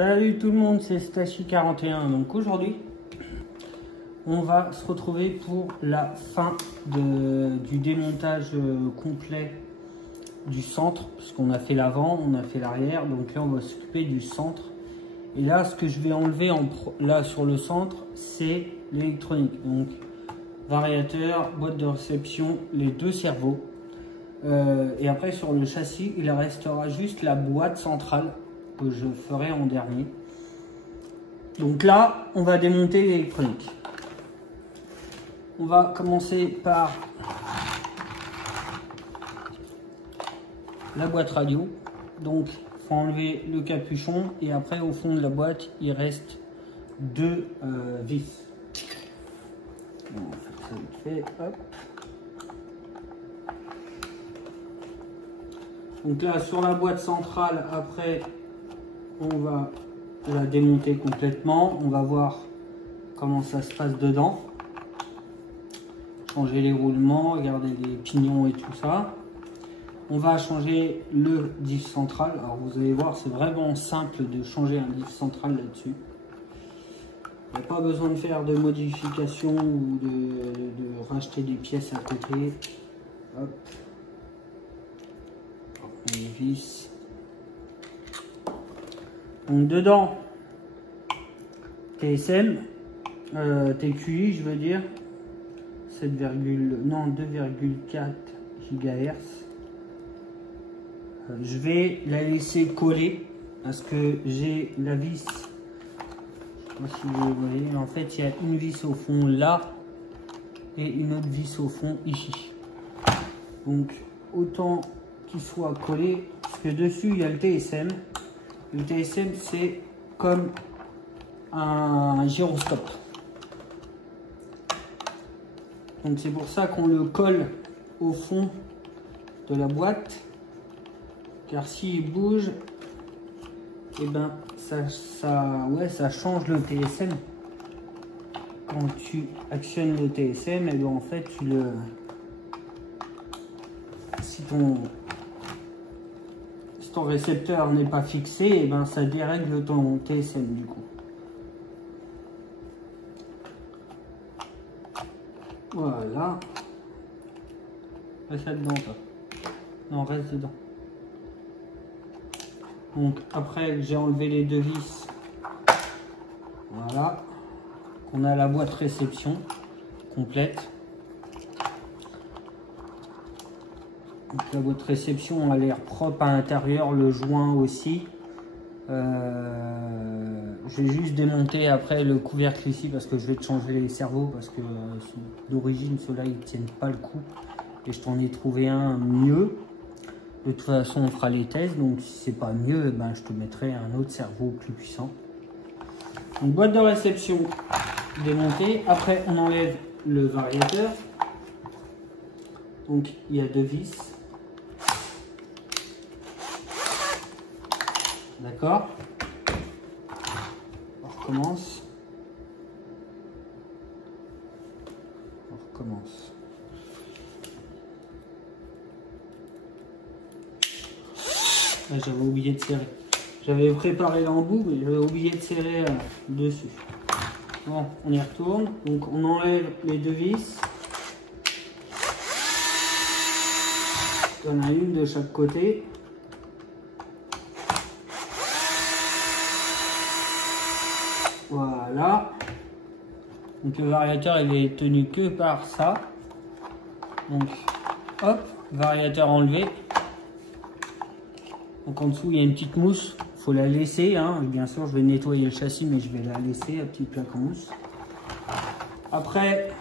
Salut tout le monde, c'est Stachi41. Donc aujourd'hui, on va se retrouver pour la fin du démontage complet du centre, puisqu'on a fait l'avant, on a fait l'arrière. Donc là, on va s'occuper du centre. Et là, ce que je vais enlever là sur le centre, c'est l'électronique. Donc variateur, boîte de réception, les deux cerveaux. Et après sur le châssis, il restera juste la boîte centrale que je ferai en dernier. Donc là, on va démonter l'électronique. On va commencer par la boîte radio. Donc, il faut enlever le capuchon et après, au fond de la boîte, il reste deux vis. On va faire ça vite fait. Hop. Donc là, sur la boîte centrale, après, on va la démonter complètement. On va voir comment ça se passe dedans. Changer les roulements, regarder les pignons et tout ça. On va changer le diff central. Alors vous allez voir, c'est vraiment simple de changer un diff central là-dessus. Il n'y a pas besoin de faire de modifications ou de racheter des pièces à côté. Hop. Les vis. Donc dedans, TSM, TQI je veux dire, 2,4 GHz. Je vais la laisser coller parce que j'ai la vis, je sais pas si vous voyez, en fait il y a une vis au fond là et une autre vis au fond ici. Donc autant qu'il soit collé, parce que dessus il y a le TSM. Le TSM c'est comme un gyroscope. Donc c'est pour ça qu'on le colle au fond de la boîte. Car s'il bouge, et ben ça change le TSM. Quand tu actionnes le TSM, et ben en fait si ton récepteur n'est pas fixé, et ben ça dérègle ton TSM du coup. Voilà. Reste dedans toi. Non, reste dedans. Donc après j'ai enlevé les deux vis, voilà, on a la boîte réception complète. Donc la boîte réception a l'air propre à l'intérieur, le joint aussi. Je vais juste démonter après le couvercle ici parce que je vais te changer les cerveaux parce que d'origine ceux-là ils tiennent pas le coup et je t'en ai trouvé un mieux. De toute façon, on fera les tests, donc si c'est pas mieux, ben, je te mettrai un autre cerveau plus puissant. Donc, boîte de réception démontée. Après, on enlève le variateur. Donc, il y a deux vis. D'accord. On recommence. On recommence. J'avais oublié de serrer. J'avais préparé l'embout, mais j'avais oublié de serrer dessus. Bon, on y retourne. Donc on enlève les deux vis. Il y en a une de chaque côté. Voilà. Donc le variateur il est tenu que par ça. Donc hop, variateur enlevé. Donc en dessous il y a une petite mousse, il faut la laisser, hein. Bien sûr je vais nettoyer le châssis mais je vais la laisser, la petite plaque en mousse. Après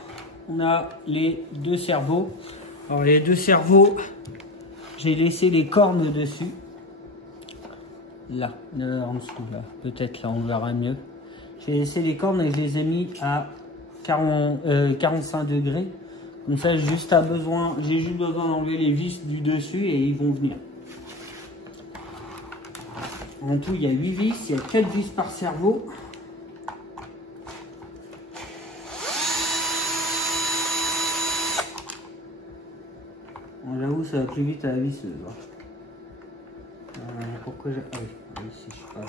on a les deux cerveaux. Alors les deux cerveaux, j'ai laissé les cornes dessus. Là, en dessous là, peut-être là on verra mieux. J'ai laissé les cornes et je les ai mis à 45 degrés. Comme ça j'ai juste besoin d'enlever les vis du dessus et ils vont venir. En tout, il y a 8 vis, il y a 4 vis par cerveau. J'avoue, ça va plus vite à la visseuse. Pourquoi j'ai... Ah oui, ici, je sais pas.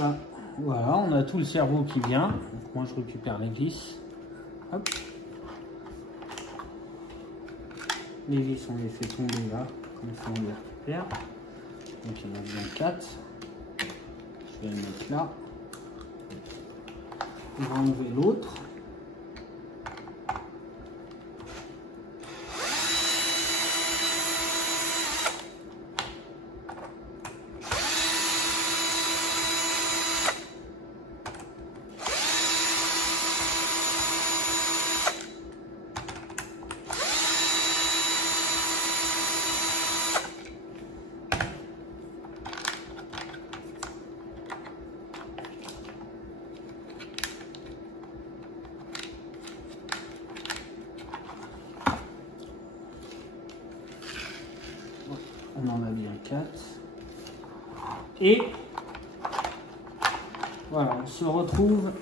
là, voilà, on a tout le cerveau qui vient. Donc moi je récupère les vis. Hop. Les vis on les fait tomber là, comme ça on les récupère. Donc il y en a bien 4. Je vais les mettre là. On va enlever l'autre. On en a bien 4. Et voilà, on se retrouve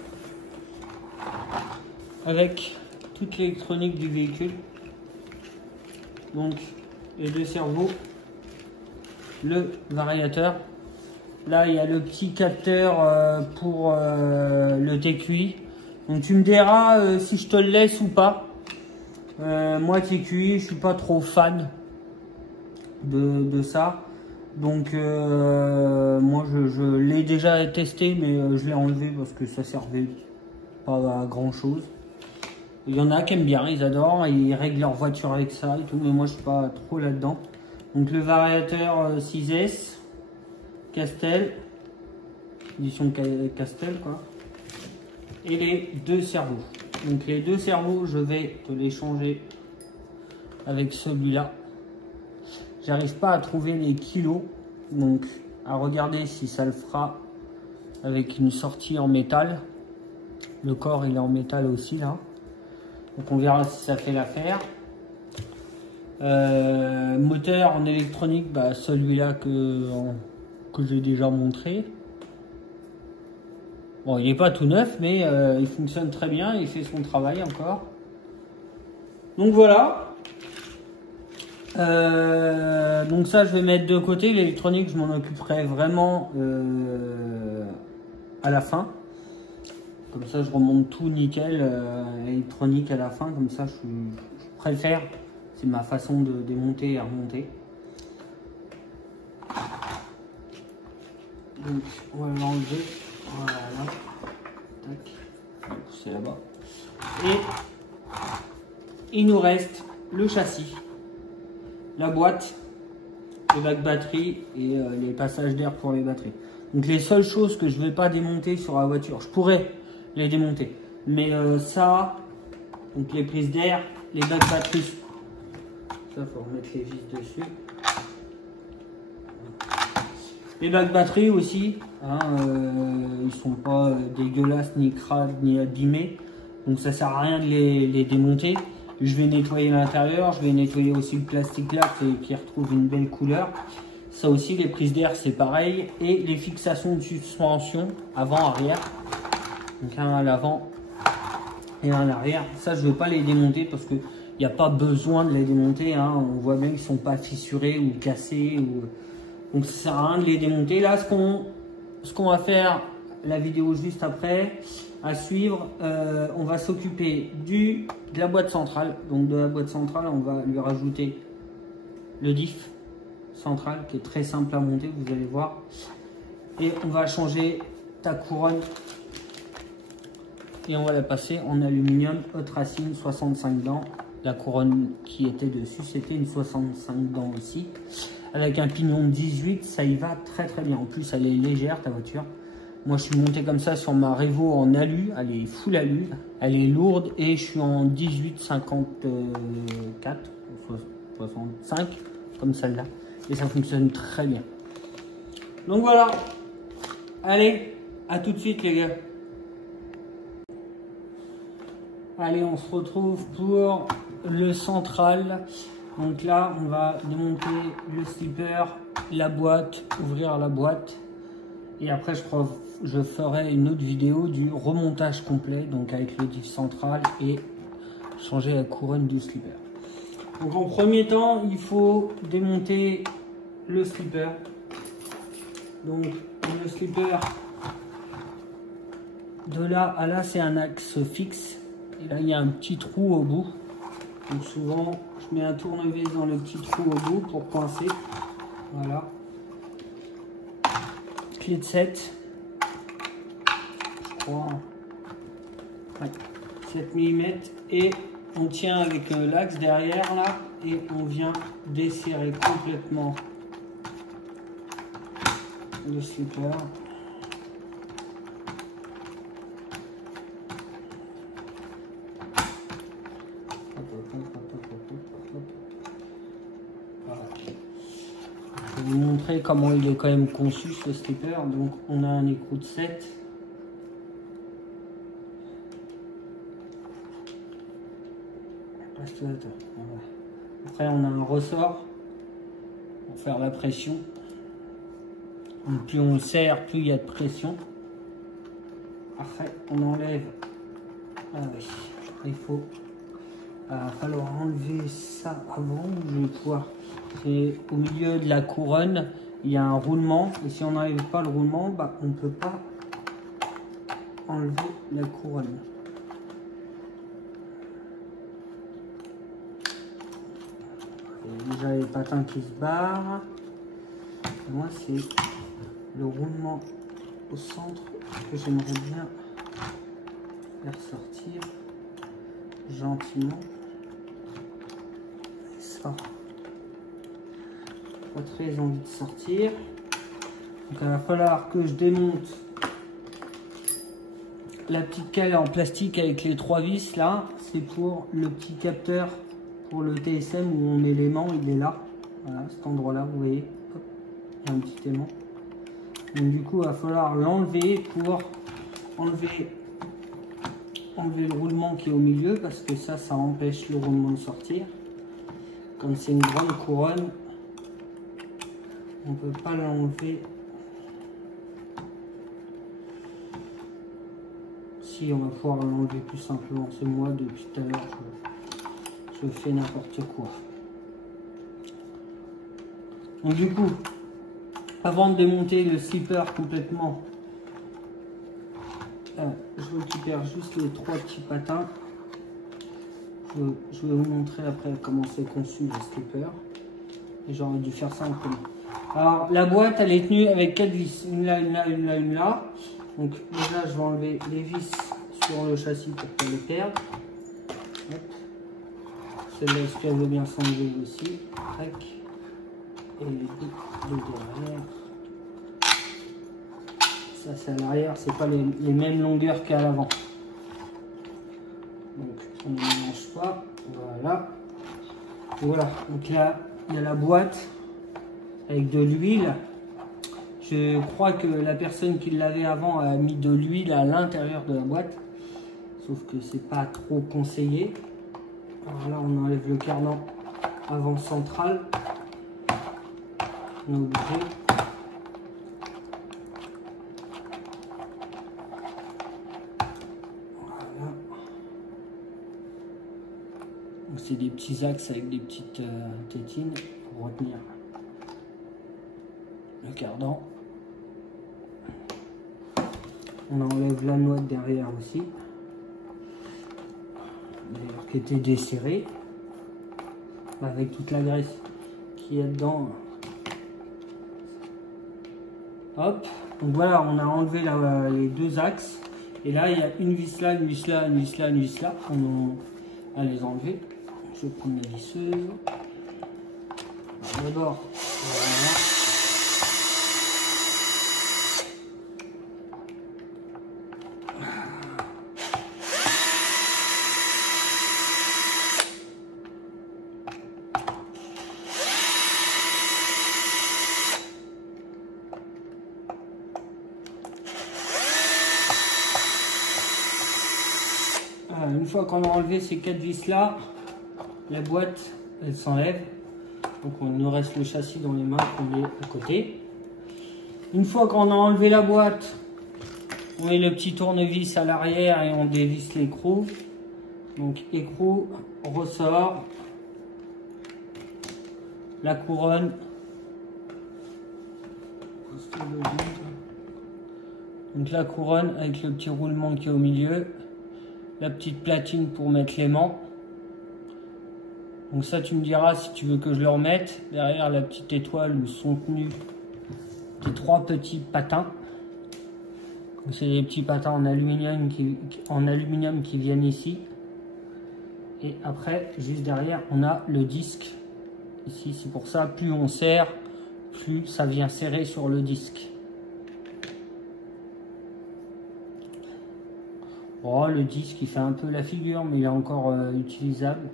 avec toute l'électronique du véhicule. Donc les deux cerveaux, le variateur. Là, il y a le petit capteur pour le TQI. Donc tu me diras si je te le laisse ou pas. Moi, TQI, je suis pas trop fan de ça. Donc moi je l'ai déjà testé, mais je l'ai enlevé parce que ça servait pas à grand chose. Il y en a qui aiment bien, ils adorent, ils règlent leur voiture avec ça et tout, mais moi je suis pas trop là dedans. Donc le variateur 6S Castel, édition Castel quoi, et les deux cerveaux. Donc les deux cerveaux, je vais te les changer avec celui-là. J'arrive pas à trouver les kilos, donc à regarder si ça le fera avec une sortie en métal. Le corps il est en métal aussi là, donc on verra si ça fait l'affaire. Moteur en électronique, bah, celui-là que j'ai déjà montré. Bon, il n'est pas tout neuf, mais il fonctionne très bien, il fait son travail encore. Donc voilà. Donc ça je vais mettre de côté. L'électronique je m'en occuperai vraiment à la fin, comme ça je remonte tout nickel. Électronique à la fin, comme ça je préfère, c'est ma façon de démonter et remonter. Donc on va l'enlever, voilà, tac, c'est là-bas, et il nous reste le châssis, la boîte, le bac batterie et les passages d'air pour les batteries. Donc les seules choses que je ne vais pas démonter sur la voiture, je pourrais les démonter, mais ça, donc les prises d'air, les bacs batterie, ça faut remettre les vis dessus. Les bacs batterie aussi, hein, ils sont pas dégueulasses, ni crades, ni abîmés, donc ça sert à rien de les démonter. Je vais nettoyer l'intérieur, je vais nettoyer aussi le plastique là qui retrouve une belle couleur. Ça aussi, les prises d'air c'est pareil, et les fixations de suspension avant-arrière, donc un à l'avant et un à l'arrière. Ça je ne vais pas les démonter parce que il n'y a pas besoin de les démonter, hein. On voit bien qu'ils ne sont pas fissurés ou cassés, donc ça sert à rien de les démonter. Là ce qu'on va faire, la vidéo juste après à suivre, on va s'occuper de la boîte centrale. Donc de la boîte centrale on va lui rajouter le diff central qui est très simple à monter, vous allez voir, et on va changer ta couronne et on va la passer en aluminium haute racine 65 dents. La couronne qui était dessus c'était une 65 dents aussi, avec un pignon 18, ça y va très très bien. En plus elle est légère ta voiture. Moi je suis monté comme ça sur ma Revo en alu, elle est full alu, elle est lourde, et je suis en 1854 65 comme celle-là, et ça fonctionne très bien. Donc voilà, allez, à tout de suite les gars. Allez, on se retrouve pour le central. Donc là on va démonter le slipper, la boîte, ouvrir la boîte, et après je ferai une autre vidéo du remontage complet, donc avec le diff central et changer la couronne du slipper. Donc en premier temps il faut démonter le slipper. Donc le slipper de là à là, c'est un axe fixe. Et là, il y a un petit trou au bout. Donc souvent, je mets un tournevis dans le petit trou au bout pour coincer. Voilà. Clé de 7. Je crois. Ouais. 7 mm. Et on tient avec l'axe derrière là. Et on vient desserrer complètement le slipper. Voilà. Je vais vous montrer comment il est quand même conçu ce slipper. Donc on a un écrou de 7. Après on a un ressort pour faire la pression. Donc, plus on le serre, plus il y a de pression. Après on enlève. Ah oui, il faut. Il va falloir enlever ça avant. Je vais pouvoir. C'est au milieu de la couronne, il y a un roulement. Et si on n'enlève pas le roulement, bah, on ne peut pas enlever la couronne. Et déjà les patins qui se barrent. Et moi, c'est le roulement au centre que j'aimerais bien faire sortir gentiment. Ça. Pas très envie de sortir. Donc il va falloir que je démonte la petite cale en plastique avec les 3 vis là. C'est pour le petit capteur pour le TSM où on met l'aimant, il est là. Voilà, cet endroit là, vous voyez. Hop, il y a un petit aimant. Donc du coup il va falloir l'enlever pour enlever le roulement qui est au milieu parce que ça empêche le roulement de sortir. Comme c'est une grande couronne, on ne peut pas l'enlever. Si, on va pouvoir l'enlever plus simplement. C'est moi, depuis tout à l'heure, je fais n'importe quoi. Donc du coup, avant de démonter le slipper complètement, je récupère juste les 3 petits patins. Je vais vous montrer après comment c'est conçu le slipper. Et j'aurais dû faire ça en premier. Alors la boîte elle est tenue avec 4 vis. Une là, une là, une là, une là. Donc déjà je vais enlever les vis sur le châssis pour pas les perdre. Celle-là, est-ce qu'elle veut bien s'enlever aussi. Tac. Et les deux derrière. Ça c'est à l'arrière, c'est pas les mêmes longueurs qu'à l'avant. Donc on ne mélange pas. Voilà. Voilà. Donc là, il y a la boîte avec de l'huile. Je crois que la personne qui l'avait avant a mis de l'huile à l'intérieur de la boîte. Sauf que c'est pas trop conseillé. Alors là, on enlève le cardan avant central. On est obligé. Voilà. C'est des petits axes avec des petites tétines pour retenir le cardan. On enlève la noix derrière aussi, d'ailleurs qui était desserrée avec toute la graisse qui est dedans. Hop, donc voilà, on a enlevé les 2 axes et là il y a une vis là, une vis là, une vis là, une vis là. On va les enlever. Je vais prendre la visseuse. D'abord, voilà. Une fois qu'on a enlevé ces 4 vis là, la boîte elle s'enlève. Donc il nous reste le châssis dans les mains qu'on est à côté. Une fois qu'on a enlevé la boîte, on met le petit tournevis à l'arrière et on dévisse l'écrou. Donc écrou, ressort, la couronne. Donc la couronne avec le petit roulement qui est au milieu. La petite platine pour mettre l'aimant. Donc ça tu me diras si tu veux que je le remette. Derrière la petite étoile où sont tenus tes 3 petits patins. C'est des petits patins en aluminium qui viennent ici. Et après, juste derrière, on a le disque. Ici, c'est pour ça, plus on serre, plus ça vient serrer sur le disque. Oh, le disque, il fait un peu la figure, mais il est encore utilisable.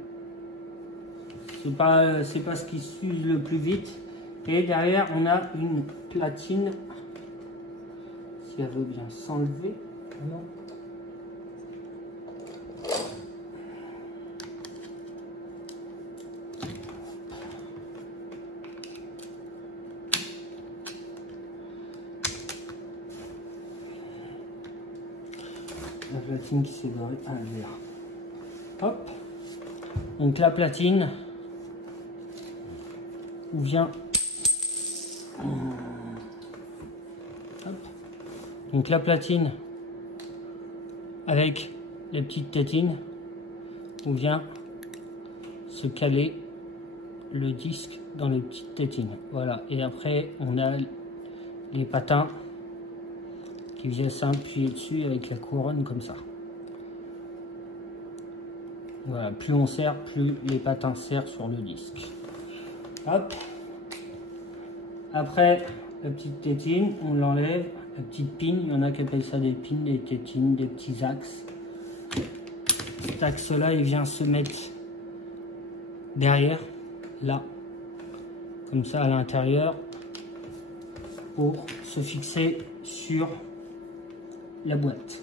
C'est pas ce qui s'use le plus vite. Et derrière, on a une platine. Si elle veut bien s'enlever. Non. La platine qui s'est barrée à l'envers. Hop. Donc la platine où vient. Hop. Donc la platine avec les petites tétines où vient se caler le disque dans les petites tétines. Voilà. Et après on a les patins qui vient s'appuyer dessus avec la couronne comme ça. Voilà, plus on serre, plus les patins serrent sur le disque. Hop. Après, la petite tétine, on l'enlève. La petite pine, il y en a qui appellent ça des pines, des tétines, des petits axes. Cet axe-là, il vient se mettre derrière, là, comme ça à l'intérieur, pour se fixer sur la boîte.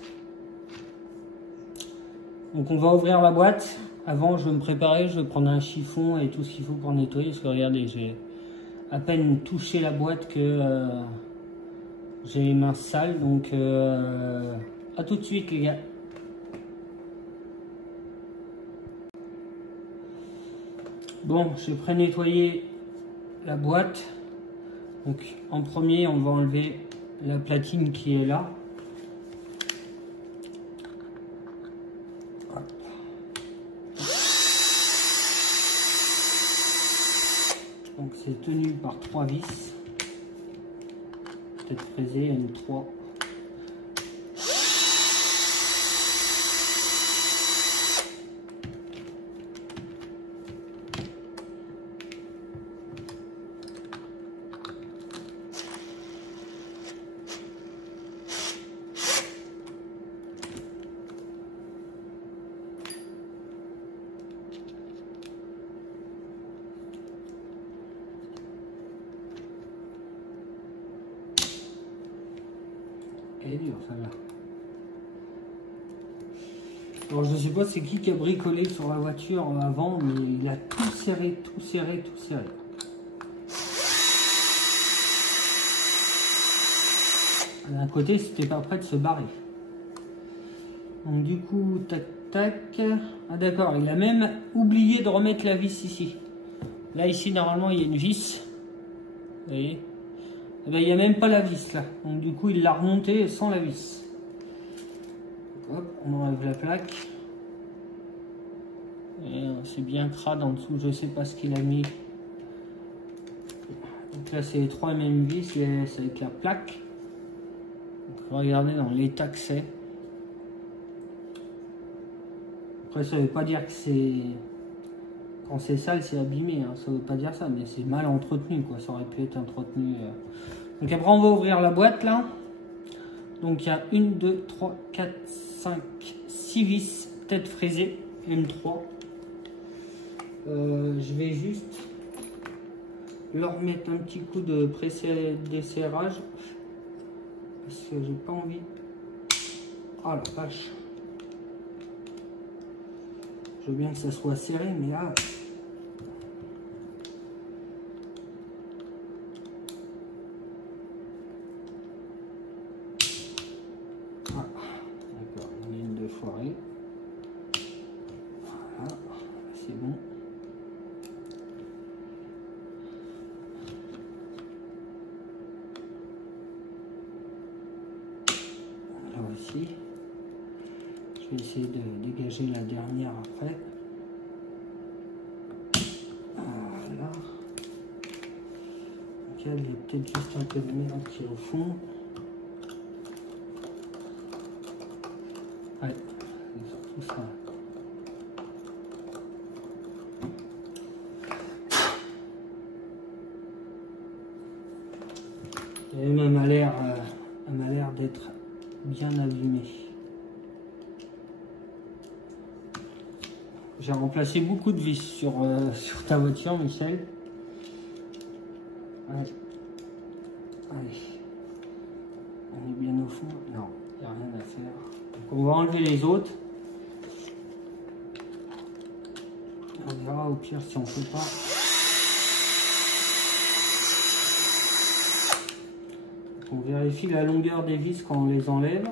Donc on va ouvrir la boîte. Avant, je vais me préparer, je vais prendre un chiffon et tout ce qu'il faut pour nettoyer. Parce que regardez, j'ai à peine touché la boîte que j'ai les mains sales. Donc à tout de suite les gars. Bon, j'ai pré-nettoyé la boîte. Donc en premier, on va enlever la platine qui est là. Donc c'est tenu par 3 vis. Peut-être fraisé, une 3. Elle est dure celle-là. Alors je sais pas c'est qui a bricolé sur la voiture avant, mais il a tout serré, tout serré, tout serré. D'un côté c'était pas prêt de se barrer. Donc du coup, tac tac. Ah d'accord, il a même oublié de remettre la vis ici. Là ici normalement il y a une vis. Vous voyez? Eh ben, il n'y a même pas la vis là, donc du coup il l'a remonté sans la vis. Hop, on enlève la plaque. C'est bien crade en dessous, je sais pas ce qu'il a mis. Donc là c'est les 3 mêmes vis, c'est avec la plaque. Donc, regardez dans l'état que c'est. Après ça veut pas dire que c'est... Quand c'est sale, c'est abîmé, hein. Ça veut pas dire ça, mais c'est mal entretenu, quoi. Ça aurait pu être entretenu. Donc après, on va ouvrir la boîte, là. Donc il y a 1, 2, 3, 4, 5, 6 vis, tête fraisée, M3. Je vais juste leur mettre un petit coup de desserrage. Parce que j'ai pas envie. Ah la vache. Je veux bien que ça soit serré, mais là... Voilà. D'accord, ligne de foirée. Voilà, c'est bon. ici. Je vais essayer de dégager la dernière après. Voilà. Ok, il y a peut-être juste un peu de merde qui est au fond. Ouais, c'est surtout ça. Et même elle m'a l'air d'être bien abîmée. J'ai remplacé beaucoup de vis sur ta voiture, Michel. Ouais. Allez. On est bien au fond. Non, il n'y a rien à faire. Donc on va enlever les autres. On verra au pire si on ne peut pas. On vérifie la longueur des vis quand on les enlève.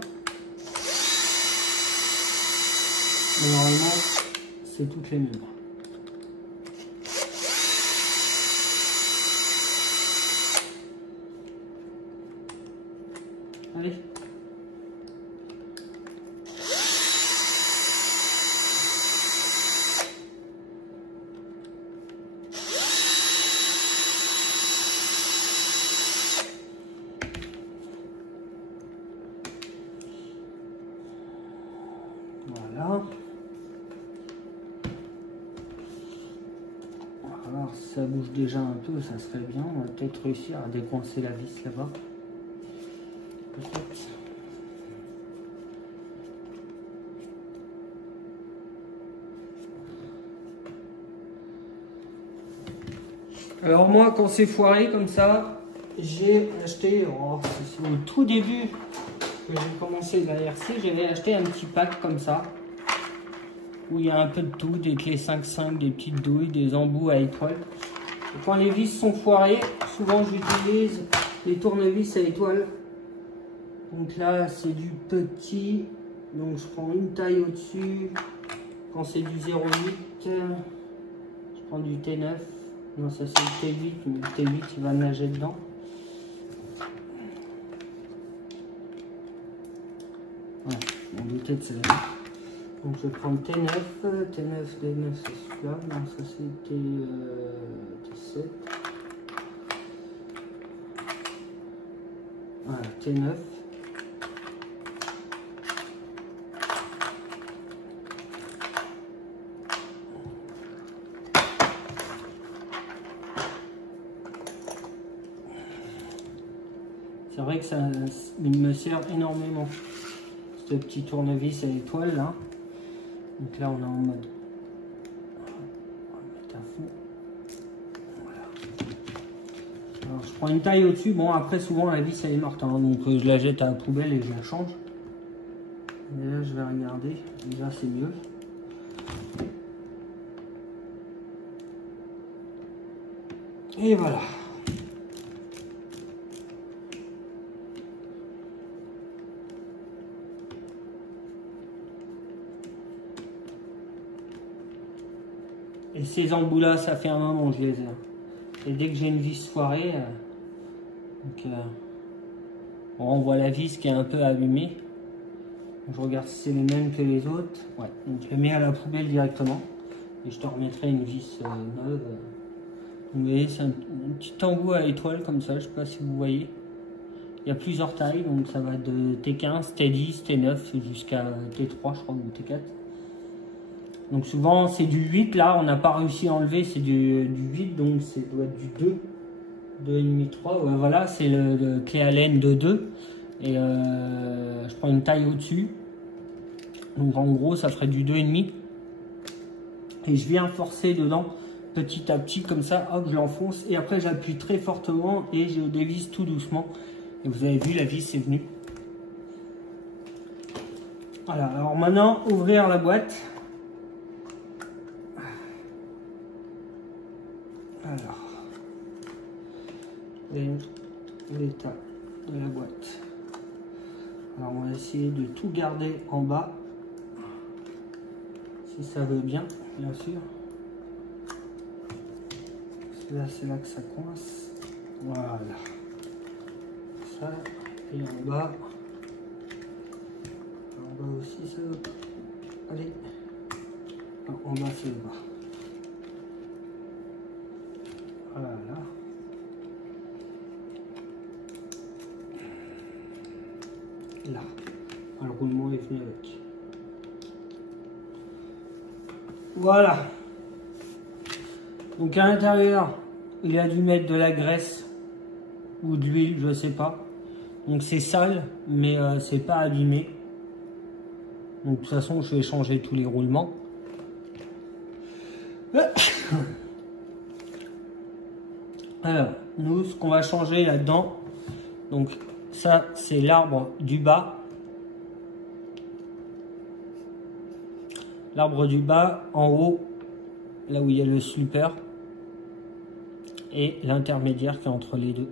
Mais normalement, c'est toutes les mêmes. Allez. Voilà. Alors, si ça bouge déjà un peu, ça serait bien. On va peut-être réussir à décoincer la vis là-bas. Peut-être. Alors moi, quand c'est foiré comme ça, j'ai acheté, c'est au tout début que j'ai commencé la RC, j'avais acheté un petit pack comme ça, où il y a un peu de tout, des clés 5.5, des petites douilles, des embouts à étoiles. Et quand les vis sont foirées, souvent j'utilise les tournevis à étoiles. Donc là, c'est du petit, donc je prends une taille au-dessus. Quand c'est du 0,8, je prends du T9. Non, ça c'est le T8, mais le T8 il va nager dedans. Ouais, on doutait de celle-là. Donc je vais prendre T9, D9 c'est celui-là, non ça c'est T7. Voilà, T9. C'est vrai que ça me sert énormément. Ce petit tournevis à étoile là. Donc là on est en mode. On va mettre à fond. Voilà. Alors je prends une taille au-dessus. Bon après souvent la vis elle est morte. Hein, donc je la jette à la poubelle et je la change. Et là je vais regarder. Déjà c'est mieux. Et voilà. Et ces embouts là, ça fait un moment que je les ai. Et dès que j'ai une vis foirée, on voit la vis qui est un peu abîmée. Je regarde si c'est les mêmes que les autres. Ouais, donc je les mets à la poubelle directement. Et je te remettrai une vis neuve. Vous voyez, c'est un petit embout à étoile comme ça, je ne sais pas si vous voyez. Il y a plusieurs tailles, donc ça va de T15, T10, T9 jusqu'à T3, je crois, ou T4. Donc souvent c'est du 8, là on n'a pas réussi à enlever, c'est du 8, donc ça doit être du 2, 2,5, 3, ouais, voilà, c'est le clé Allen de 2. Et je prends une taille au-dessus, donc en gros ça ferait du 2,5. Et je viens forcer dedans petit à petit comme ça, hop je l'enfonce et après j'appuie très fortement et je dévisse tout doucement. Et vous avez vu la vis est venue. Voilà, alors maintenant ouvrir la boîte. Alors, l'état de la boîte. Alors on va essayer de tout garder en bas, si ça veut bien, bien sûr. Là c'est là que ça coince. Voilà. Ça et en bas. si ça veut. Allez. Non, en bas, c'est le bas. Voilà. Là. Le roulement est venu avec. Voilà. Donc à l'intérieur, il a dû mettre de la graisse ou de l'huile, je sais pas. Donc c'est sale, mais c'est pas abîmé. Donc de toute façon, je vais changer tous les roulements. Alors, nous, ce qu'on va changer là-dedans, donc ça, c'est l'arbre du bas. L'arbre du bas, en haut, là où il y a le slipper, et l'intermédiaire qui est entre les deux,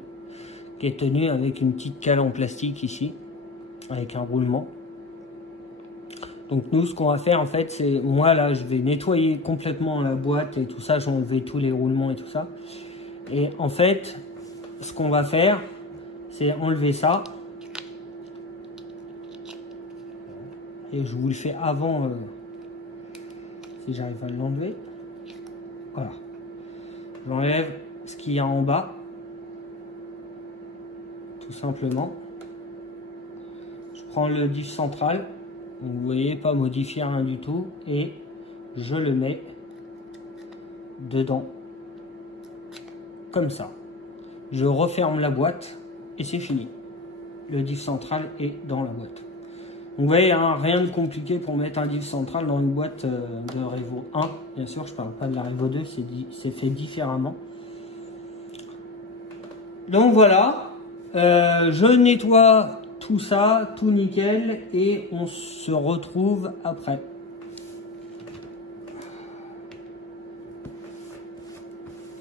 qui est tenu avec une petite cale en plastique ici, avec un roulement. Donc nous, ce qu'on va faire en fait, c'est, moi là, je vais nettoyer complètement la boîte et tout ça, j'ai enlevé tous les roulements et tout ça. Et en fait, ce qu'on va faire, c'est enlever ça. Et je vous le fais avant, si j'arrive à l'enlever. Voilà. J'enlève ce qu'il y a en bas. Tout simplement. Je prends le diff central. Donc, vous voyez, pas modifier rien du tout. Et je le mets dedans. Comme ça. Je referme la boîte et c'est fini. Le diff central est dans la boîte. Donc, vous voyez, hein, rien de compliqué pour mettre un diff central dans une boîte de Revo 1. Bien sûr, je ne parle pas de la Revo 2, c'est fait différemment. Donc voilà, je nettoie tout ça, tout nickel, et on se retrouve après.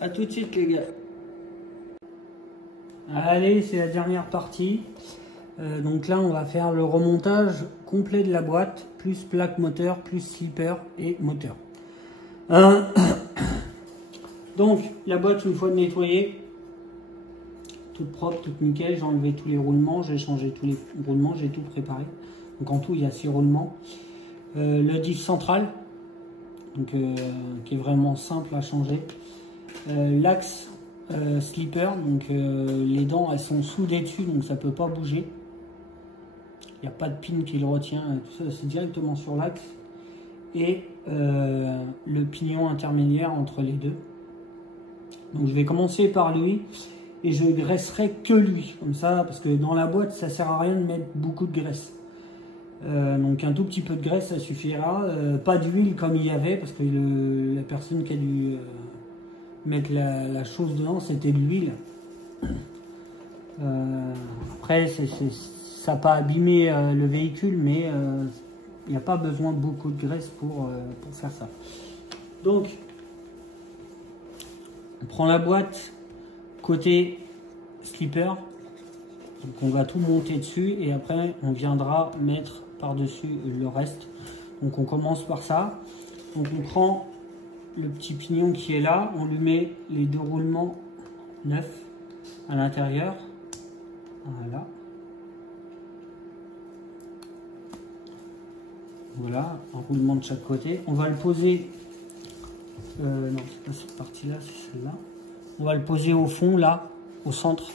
A tout de suite les gars. Allez, c'est la dernière partie. Donc là, on va faire le remontage complet de la boîte, plus plaque moteur, plus slipper et moteur. Donc, la boîte, une fois nettoyée, toute propre, toute nickel, j'ai enlevé tous les roulements, j'ai changé tous les roulements, j'ai tout préparé. Donc en tout, il y a 6 roulements. Le diff central, donc, qui est vraiment simple à changer. L'axe slipper, donc les dents, elles sont soudées dessus, donc ça ne peut pas bouger. Il n'y a pas de pin qui le retient, tout ça c'est directement sur l'axe. Et le pignon intermédiaire entre les deux. Donc je vais commencer par lui et je graisserai que lui, comme ça, parce que dans la boîte ça sert à rien de mettre beaucoup de graisse. Donc un tout petit peu de graisse ça suffira, pas d'huile comme il y avait, parce que la personne qui a dû mettre la chose dedans c'était de l'huile. Après ça n'a pas abîmé le véhicule, mais il n'y a pas besoin de beaucoup de graisse pour faire ça. Donc, on prend la boîte côté slipper. Donc on va tout monter dessus et après on viendra mettre par-dessus le reste. Donc on commence par ça. Donc on prend le petit pignon qui est là, on lui met les 2 roulements neufs à l'intérieur. Voilà. Voilà, un roulement de chaque côté. On va le poser, non, c'est pas cette partie-là, c'est celle-là. On va le poser au fond, là, au centre.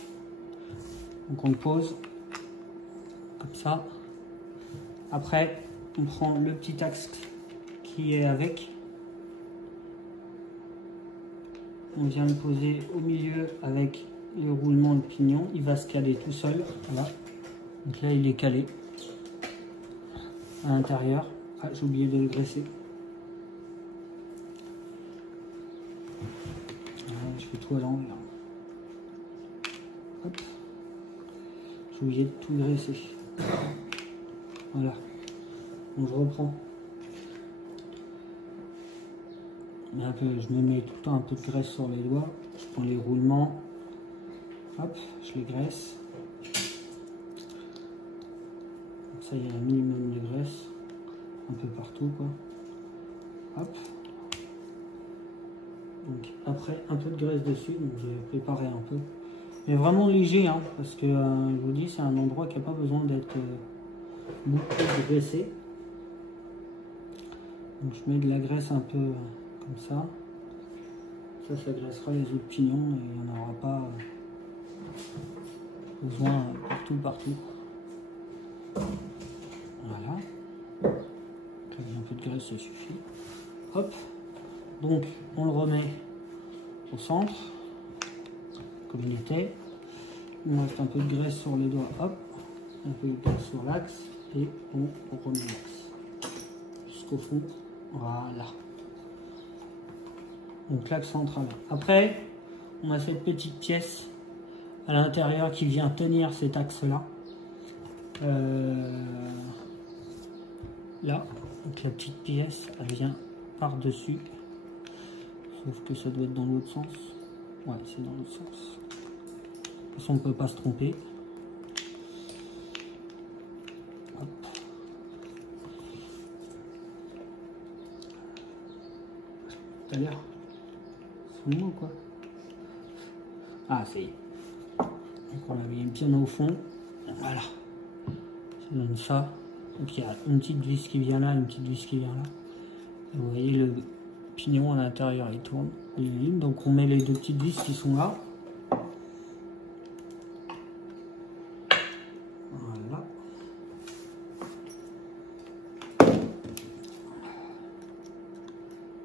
Donc on le pose, comme ça. Après, on prend le petit axe qui est avec. On vient le poser au milieu avec le roulement de pignon. Il va se caler tout seul, voilà. Donc là, il est calé à l'intérieur. Ah, j'ai oublié de le graisser. Je fais tout à l'envers. Hop. J'ai oublié de tout graisser. Voilà. Donc je reprends. Je me mets tout le temps un peu de graisse sur les doigts. Je prends les roulements. Hop, je les graisse. Comme ça, il y a un minimum de graisse. Un peu partout, quoi. Hop. Donc après, un peu de graisse dessus. Donc j'ai préparé un peu. Mais vraiment léger, hein, parce que je vous dis, c'est un endroit qui n'a pas besoin d'être beaucoup graissé. Donc je mets de la graisse un peu comme ça. Ça graissera les autres pignons et il n'y en aura pas besoin partout. Voilà. Avec un peu de graisse, ça suffit. Hop. Donc on le remet au centre, comme il était. Il me reste un peu de graisse sur les doigts. Hop. Un peu de graisse sur l'axe. Et on remet l'axe. Jusqu'au fond. Voilà. Donc l'axe central. Après, on a cette petite pièce à l'intérieur qui vient tenir cet axe-là. Là, donc la petite pièce, elle vient par-dessus. Sauf que ça doit être dans l'autre sens. Ouais, c'est dans l'autre sens. De toute façon, on ne peut pas se tromper. Hop. Tout à l'heure. C'est bon ou quoi? Ah, ça y est. Donc on la met bien au fond. Voilà. Ça donne ça. Donc il y a une petite vis qui vient là, une petite vis qui vient là. Et vous voyez le pignon à l'intérieur, il tourne. Donc on met les deux petites vis qui sont là. Voilà.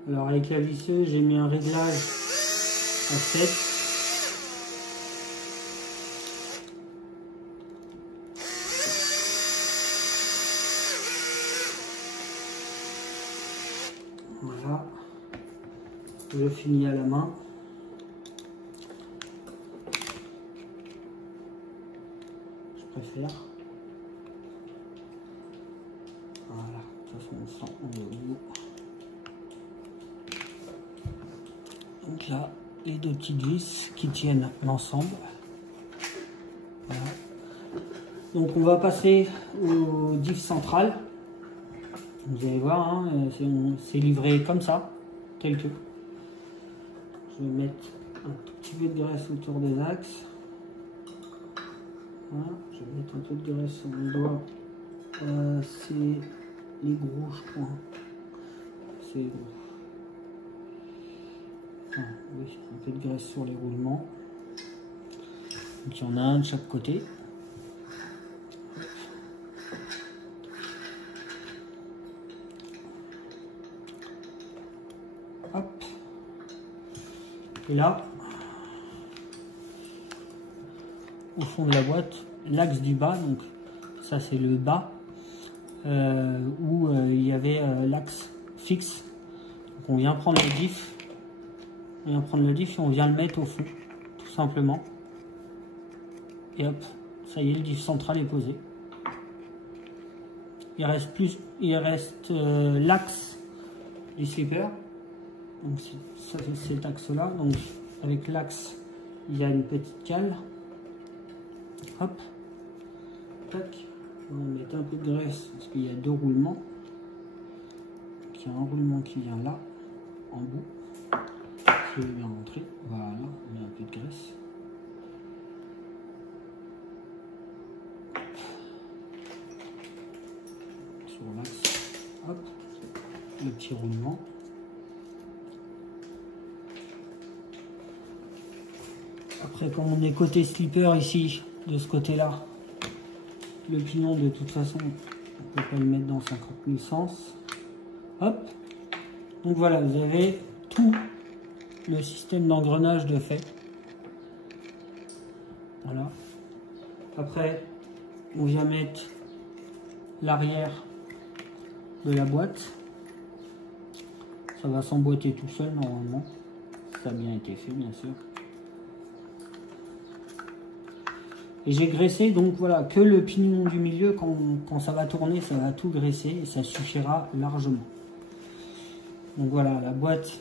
Alors avec la visseuse, j'ai mis un réglage à 7. Voilà, je finis à la main. Je préfère. Voilà, de toute façon on sent, on est au bout. Donc là, les deux petites vis qui tiennent l'ensemble. Voilà. Donc on va passer au diff central. Vous allez voir, hein, c'est livré comme ça, tel que. Je vais mettre un tout petit peu de graisse autour des axes. Voilà, je vais mettre un peu de graisse sur mon doigt. C'est les gros, je crois. C'est les gros. Ah, oui, un peu de graisse sur les roulements. Donc il y en a un de chaque côté. Hop. Et là, au fond de la boîte, l'axe du bas, donc ça c'est le bas, où il y avait l'axe fixe. Donc on vient prendre le diff, et on vient le mettre au fond, tout simplement. Et hop, ça y est, le diff central est posé. Il reste l'axe du slipper. Donc c'est cet axe-là. Donc avec l'axe, il y a une petite cale. Hop. Tac. On va mettre un peu de graisse parce qu'il y a deux roulements. Donc, il y a un roulement qui vient là, en bout. Je vais bien rentrer. Voilà, on met un peu de graisse. Sur l'axe. Hop. Le petit roulement. Après, comme on est côté slipper ici, de ce côté-là, le pignon de toute façon, on ne peut pas le mettre dans 50 000 sens. Hop. Donc voilà, vous avez tout le système d'engrenage de fait. Voilà. Après, on vient mettre l'arrière de la boîte. Ça va s'emboîter tout seul normalement. Ça a bien été fait, bien sûr. Et j'ai graissé, donc voilà, que le pignon du milieu, quand ça va tourner, ça va tout graisser et ça suffira largement. Donc voilà, la boîte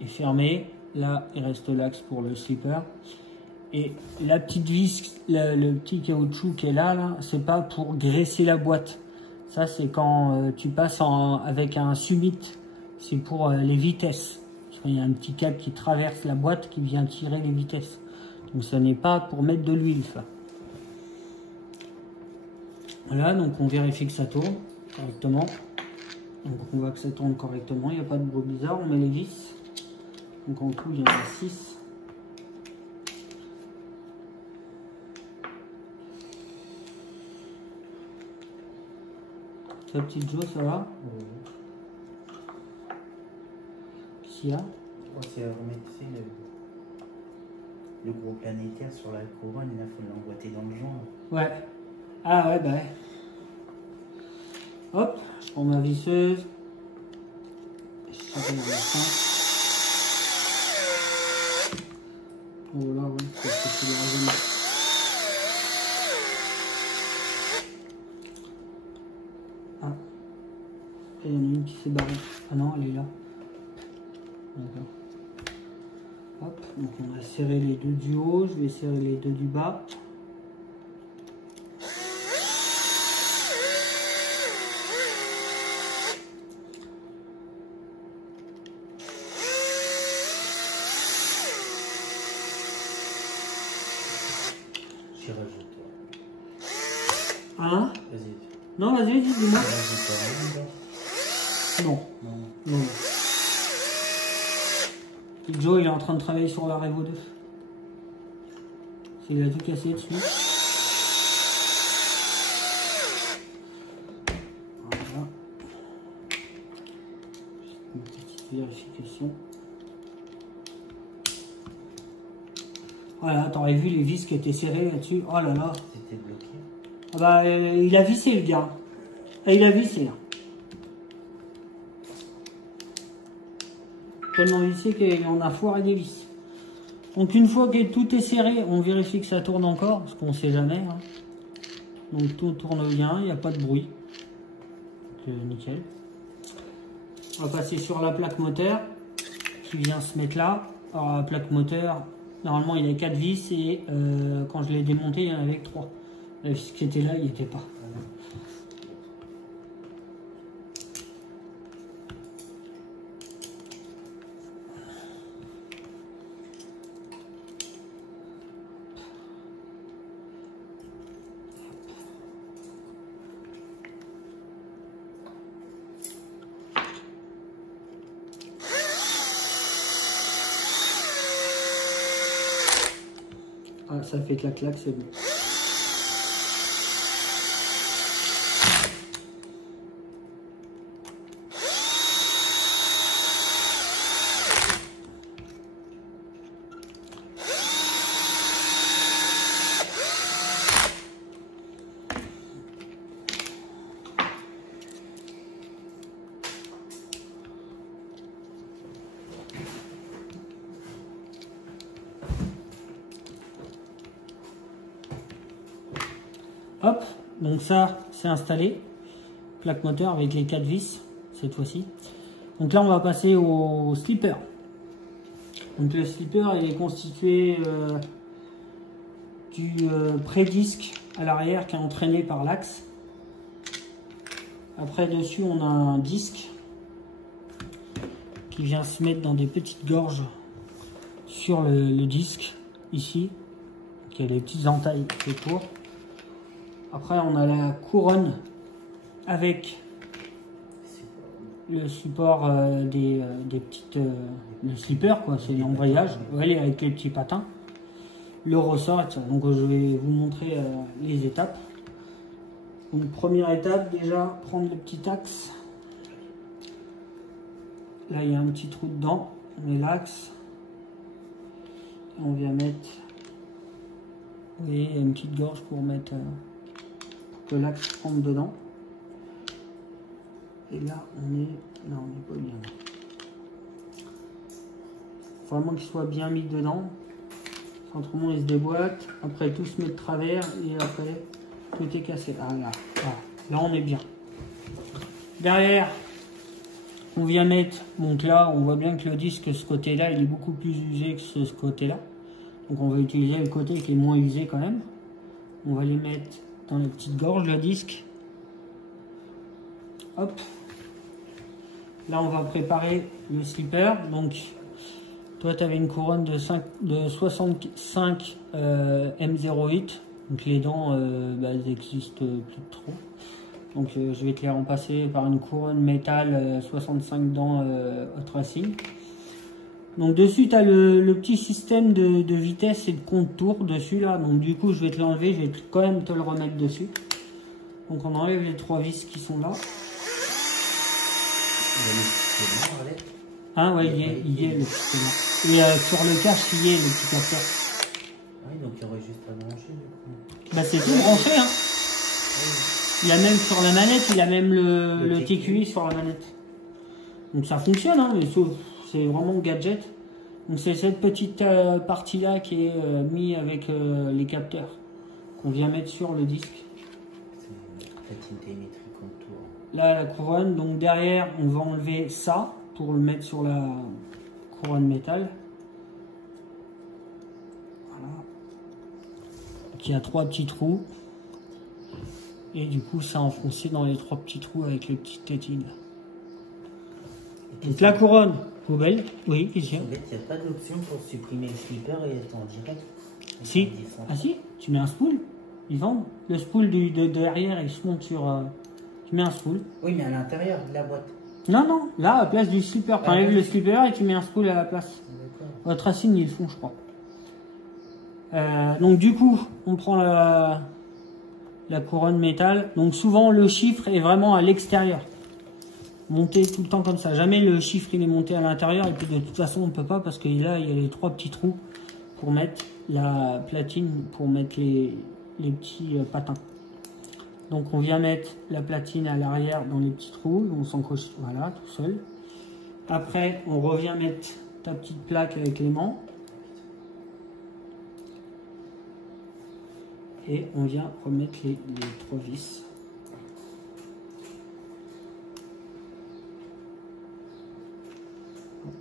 est fermée. Là, il reste l'axe pour le slipper. Et la petite vis, le petit caoutchouc qui est là c'est pas pour graisser la boîte. Ça, c'est quand tu passes avec un summit. C'est pour les vitesses. Il y a un petit câble qui traverse la boîte qui vient tirer les vitesses. Donc ça n'est pas pour mettre de l'huile, ça. Voilà, donc on vérifie que ça tourne correctement. Donc on voit que ça tourne correctement, il n'y a pas de bruit bizarre. On met les vis. Donc en tout il y en a 6. Ta petite Jo, ça va? Qu'est-ce qu'il y a? C'est remettre le gros planétaire sur la couronne, il faut l'emboîter dans le joint. Ouais. Ah ouais, bah ouais. Hop, je prends ma visseuse. Je serre dans la fin. Oh là, ouais, c'est le raisin. Ah. Et il y en a une qui s'est barrée. Ah non, elle est là. D'accord. Hop, donc on a serré les deux du haut, je vais serrer les deux du bas. J'y rajoute toi. Hein? Vas-y. Non, vas-y, dis-moi. Non. Non. Joe, il est en train de travailler sur la Revo 2. Il a tout cassé dessus. Voilà. Une petite vérification. Voilà, t'aurais vu les vis qui étaient serrées là-dessus. Oh là là. C'était bloqué. Ah bah, il a vissé le gars. Il a vissé là. Tellement vissé qu'on a foiré des vis. Donc une fois que tout est serré, on vérifie que ça tourne encore, parce qu'on ne sait jamais. Hein. Donc tout tourne bien, il n'y a pas de bruit. Donc, nickel. On va passer sur la plaque moteur qui vient se mettre là. Alors la plaque moteur, normalement il y a 4 vis et quand je l'ai démonté, il y en avait 3. La vis qui était là, il n'y était pas. Ah, ça fait clac-clac, c'est bon. Hop, donc ça c'est installé, plaque moteur avec les 4 vis cette fois-ci. Donc là on va passer au slipper. Donc le slipper il est constitué du pré-disque à l'arrière qui est entraîné par l'axe. Après dessus on a un disque qui vient se mettre dans des petites gorges sur le disque ici. Donc, il y a des petites entailles autour. Après, on a la couronne avec le support des petites... le slipper, quoi, c'est l'embrayage, ouais, avec les petits patins. Le ressort, etc. Donc je vais vous montrer les étapes. Donc première étape, déjà, prendre le petit axe. Là, il y a un petit trou dedans. On met l'axe. On vient mettre... Vous voyez, il y a une petite gorge pour mettre... que l'axe rentre dedans. Et là on n'est pas bien. Faut vraiment qu'il soit bien mis dedans. Autrement il se déboîte. Après tout se met de travers et après tout est cassé. Ah là, là on est bien. Derrière on vient mettre. Donc là on voit bien que le disque ce côté là il est beaucoup plus usé que ce côté là. Donc on va utiliser le côté qui est moins usé quand même. On va les mettre dans la petite gorge, le disque. Hop. Là, on va préparer le slipper. Donc, toi, tu avais une couronne de 65 M08. Donc, les dents, elles existent plus trop. Donc je vais te les remplacer par une couronne métal 65 dents Hot Racing. Donc dessus tu as le petit système de vitesse et de compte-tour dessus là. Donc du coup je vais te l'enlever, je vais quand même te le remettre dessus. Donc on enlève les 3 vis qui sont là. Ah ouais, il y est le petit paiement. Et sur le cache, il y est le petit capteur. Oui, donc il y aurait juste à brancher du coup. Bah c'est tout branché hein. Il a même sur la manette, il a même le TQI sur la manette. Donc ça fonctionne hein, mais c'est vraiment gadget. Donc c'est cette petite partie là qui est mise avec les capteurs qu'on vient mettre sur le disque. C'est une platine télémétrique contour. Là la couronne, donc derrière on va enlever ça pour le mettre sur la couronne métal. Voilà. Donc il y a 3 petits trous. Et du coup ça enfoncé dans les 3 petits trous avec les petites tétines. Donc la couronne, poubelle, oui, ici. En fait, il n'y a pas d'option pour supprimer le slipper et être en direct. Si, ah si, tu mets un spool, ils vendent. Le spool de derrière, il se monte sur... tu mets un spool. Oui, mais à l'intérieur de la boîte. Non, non, là, à la place du slipper, tu enlèves le slipper et tu mets un spool à la place. Votre Racing, ils le font, je crois. Donc du coup, on prend la couronne métal. Donc souvent, le chiffre est vraiment à l'extérieur. Monté tout le temps comme ça. Jamais le chiffre, il est monté à l'intérieur. Et puis de toute façon, on ne peut pas parce que là, il y a les 3 petits trous pour mettre la platine, pour mettre les petits patins. Donc on vient mettre la platine à l'arrière dans les petits trous, on s'encoche, voilà, tout seul. Après, on revient mettre ta petite plaque avec l'aimant. Et on vient remettre les 3 vis. Hop.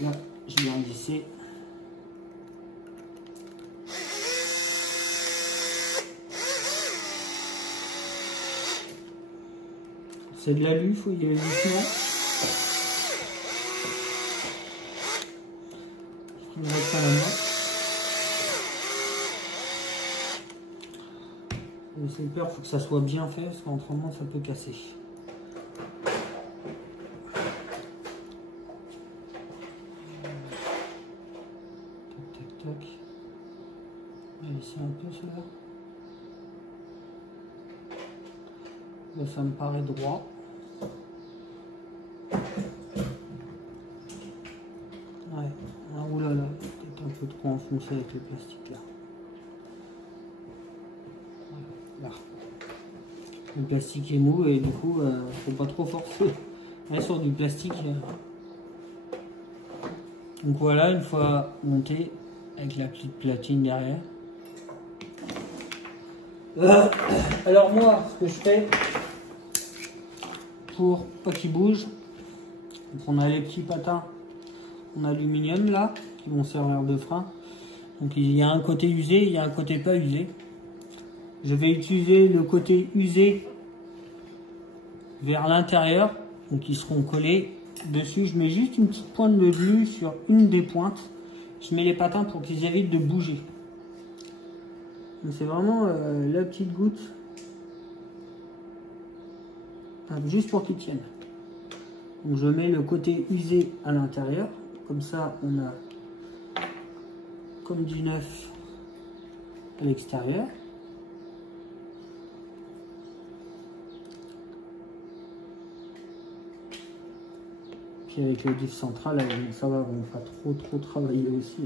Là, je viens visser. C'est de l'alu, il faut y aller doucement. Je vais mettre ça là-bas. Le slipper, il faut que ça soit bien fait, parce qu'autrement ça peut casser. Tac. On va laisser un peu cela. Là, ça me paraît droit. Ouais, ah, oulala, peut-être un peu trop enfoncé avec le plastique là. Là. Le plastique est mou et du coup, faut pas trop forcer. Là, sur du plastique. Donc voilà, une fois monté avec la petite platine derrière. Alors moi, ce que je fais pour pas qu'il bouge, donc on a les petits patins en aluminium là qui vont servir de frein. Donc il y a un côté usé, il y a un côté pas usé. Je vais utiliser le côté usé vers l'intérieur, donc ils seront collés dessus. Je mets juste une petite pointe de glu sur une des pointes. Je mets les patins pour qu'ils évitent de bouger. C'est vraiment la petite goutte, juste pour qu'ils tiennent. Donc je mets le côté usé à l'intérieur, comme ça on a comme du neuf à l'extérieur. Puis avec le diff central, ça va, on va pas trop travailler aussi.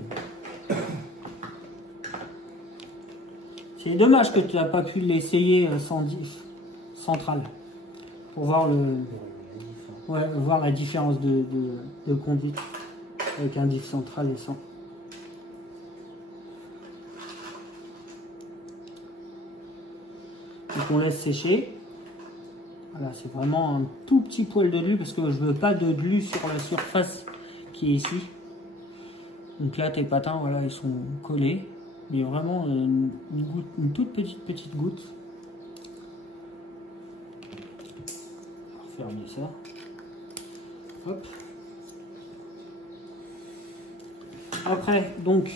C'est dommage que tu n'as pas pu l'essayer sans diff central pour voir voir la différence de conduite avec un diff central et sans. Donc on laisse sécher. Voilà, c'est vraiment un tout petit poil de glu parce que je veux pas de glu sur la surface qui est ici. Donc là tes patins, voilà, ils sont collés. Mais vraiment une toute petite goutte. On va refermer ça. Hop. Après, donc,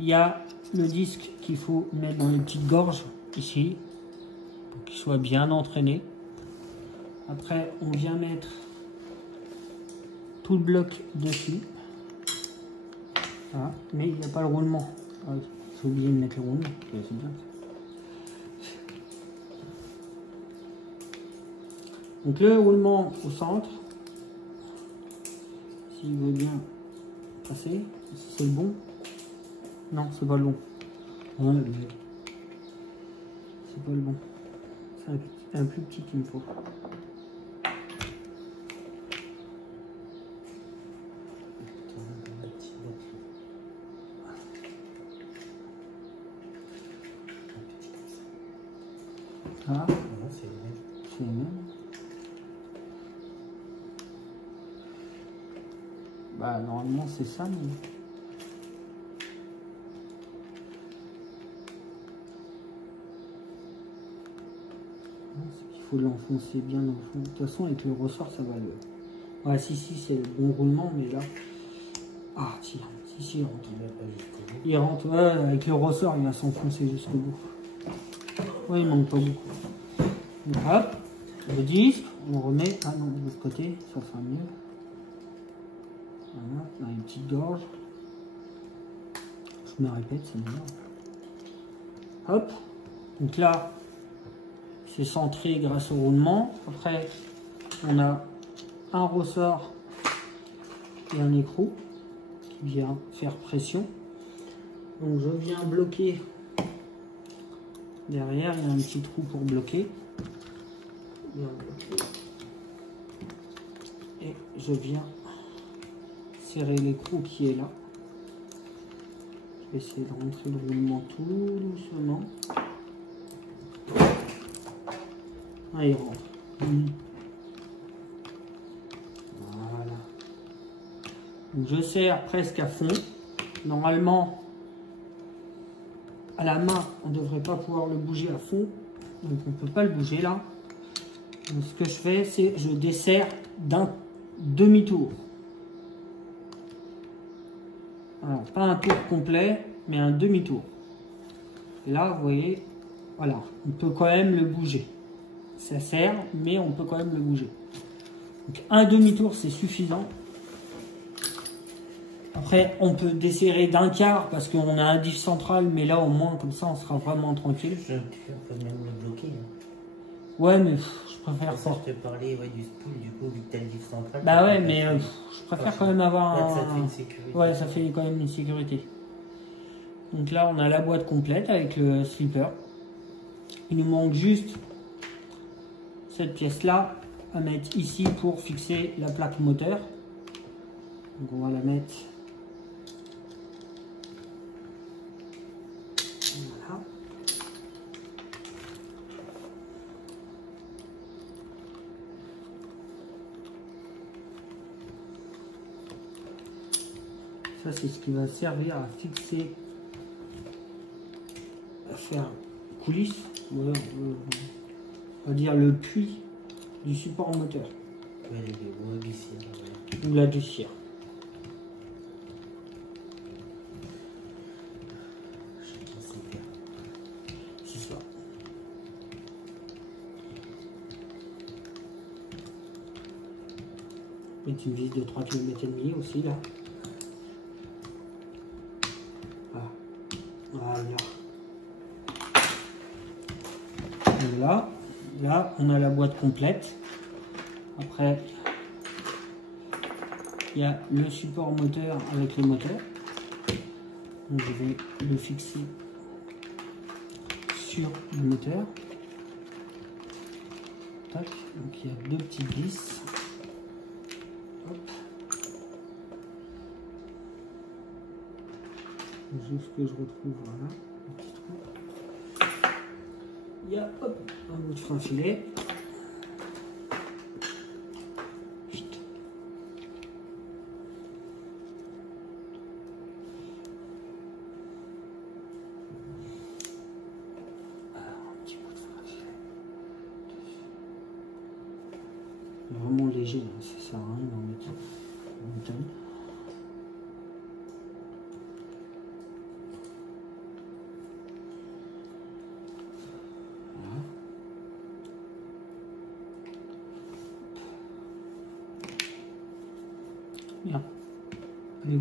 il y a le disque qu'il faut mettre dans les petites gorges, ici, pour qu'il soit bien entraîné. Après, on vient mettre tout le bloc dessus. Voilà. Mais il n'y a pas le roulement. J'ai oublié de mettre le roulement. C'est bien. Donc le roulement au centre, s'il veut bien passer, c'est le bon. Non, c'est pas le bon. Ouais, c'est pas le bon. C'est un plus petit qu'il me faut. Ah, c'est le même. Bah normalement c'est ça, mais... Il faut l'enfoncer bien dans le fond. De toute façon avec le ressort ça va le... Ouais si c'est le bon roulement, mais là... Ah si, il rentre. Il rentre, ouais, avec le ressort il va s'enfoncer jusqu'au bout. Ouais, il manque pas beaucoup. Donc, hop, le disque, on remet... Ah non, de l'autre côté, ça fera mieux. Voilà, dans une petite gorge. Je me répète, c'est bien. Hop. Donc là, c'est centré grâce au roulement. Après, on a un ressort et un écrou qui vient faire pression. Donc je viens bloquer. Derrière, il y a un petit trou pour bloquer. Et je viens serrer l'écrou qui est là. Je vais essayer de rentrer le roulement tout doucement. Ah, il rentre. Voilà. Donc je serre presque à fond. Normalement, à la main, on ne devrait pas pouvoir le bouger à fond. Donc on ne peut pas le bouger là. Donc, ce que je fais, c'est je desserre d'un demi-tour. Alors, pas un tour complet, mais un demi-tour. Et là, vous voyez, voilà, on peut quand même le bouger. Ça serre, mais on peut quand même le bouger. Donc, un demi-tour, c'est suffisant. Après, on peut desserrer d'un quart parce qu'on a un diff central, mais là, au moins, comme ça, on sera vraiment tranquille. Je peux même le bloquer. Hein. Ouais, mais je préfère ça. Je te parlais du spool, du coup, vu que tu as le diff central. Bah ouais, mais je préfère quand même avoir un... Ça te fait une sécurité. Ouais, ça fait quand même une sécurité. Donc là, on a la boîte complète avec le slipper. Il nous manque juste cette pièce-là à mettre ici pour fixer la plaque moteur. Donc on va la mettre... Voilà. Ça, c'est ce qui va servir à fixer, à faire coulisse, on va dire le puits du support moteur. Ouais, ou la glissière. C'est ça. Et une vis de 3,5 km aussi là. Voilà. Voilà. Là, on a la boîte complète. Après, il y a le support moteur avec le moteur. Donc, je vais le fixer sur le moteur. Tac. Donc, il y a deux petites vis. Hop. Juste que je retrouve, voilà, un petit trou. Il y a, hop, un bout de fin filet. Vite. Alors, un petit bout de fin filet. Vraiment léger, hein, ça sert à rien d'en mettre une tonne. Voilà. Bien. Allez.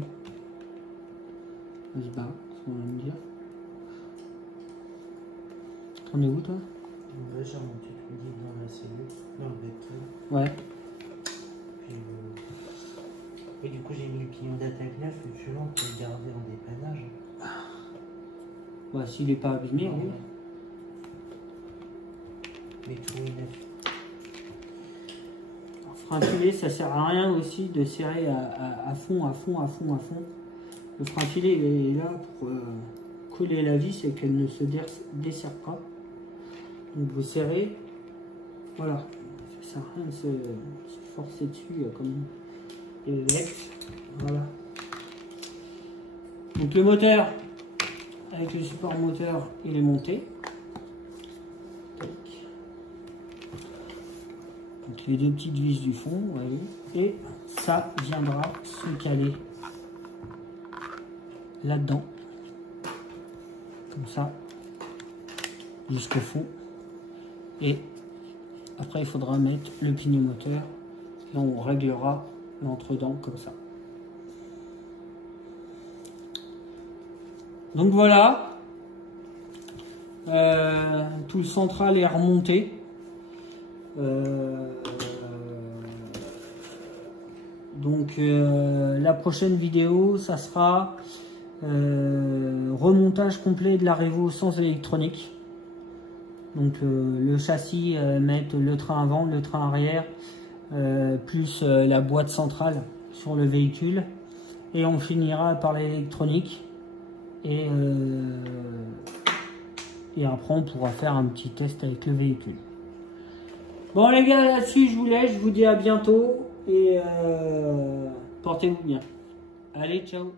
On se barre, on va me dire. T'en es où toi? J'ai remonté tout le guide dans la cellule, dans le vecteur. Ouais. Puis, et du coup, j'ai mis le pignon d'attaque neuf, le tuant pour le garder en dépannage. Ouais, s'il n'est pas abîmé, oui. Mais tout est neuf. Frein filet, ça sert à rien aussi de serrer à fond. Le frein filet il est là pour coller la vis et qu'elle ne se desserre pas. Donc vous serrez, voilà, ça sert à rien de se forcer dessus comme l'ex. Voilà. Donc le moteur, avec le support moteur, il est monté. Donc les deux petites vis du fond, vous voyez, et ça viendra se caler là-dedans, comme ça, jusqu'au fond. Et après, il faudra mettre le pignon moteur et on réglera l'entredent comme ça. Donc voilà, tout le central est remonté. Donc la prochaine vidéo, ça sera remontage complet de la Revo sans électronique. Donc le châssis, mettre le train avant, le train arrière, plus la boîte centrale sur le véhicule. Et on finira par l'électronique. Et après on pourra faire un petit test avec le véhicule. Bon les gars, là-dessus je vous laisse, je vous dis à bientôt et portez-vous bien. Allez, ciao.